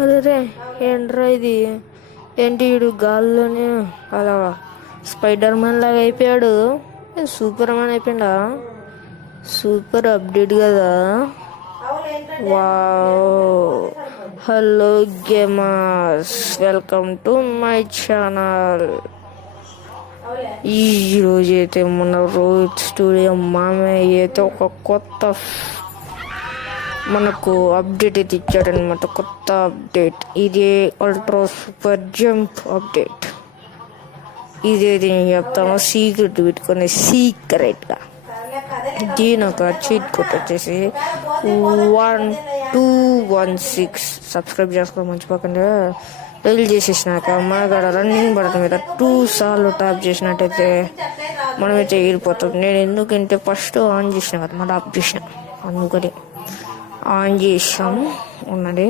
అరే రే, ఏంట్రా ఇది? ఏంటి వీడు గాల్లోనే అలా స్పైడర్ మ్యాన్ లాగా అయిపోయాడు. సూపర్ మ్యాన్ అయిపోయిందా? సూపర్ అప్డేట్ కదా. Wow, hello gamers, welcome to my channel. ఈరోజు అయితే మన రోహిత్ స్టూడియో మామయ్య అయితే ఒక కొత్త మనకు అప్డేట్ అయితే ఇచ్చాడనమాట. కొత్త అప్డేట్ ఇది, అల్ట్రా సూపర్ జంప్ అప్డేట్. ఇదైతే నేను చెప్తాను, సీక్రెట్ పెట్టుకునే సీక్రెట్గా. దీని ఒక చీట్ కోడ్ వచ్చేసి 1216. సబ్స్క్రైబ్ చేసుకోవడం మర్చిపోకుండా. డైల్ చేసేసినాక మనకాడ రన్నింగ్ బటన్ మీద 2 సార్లు ట్యాప్ చేసినట్టయితే మనమైతే ఎగిరిపోతాం. నేను ఎందుకంటే ఫస్ట్ ఆన్ చేసిన కదా, మళ్ళీ ఆఫ్ చేసిన, అందుకని ఆన్ చేసాము ఉన్నది.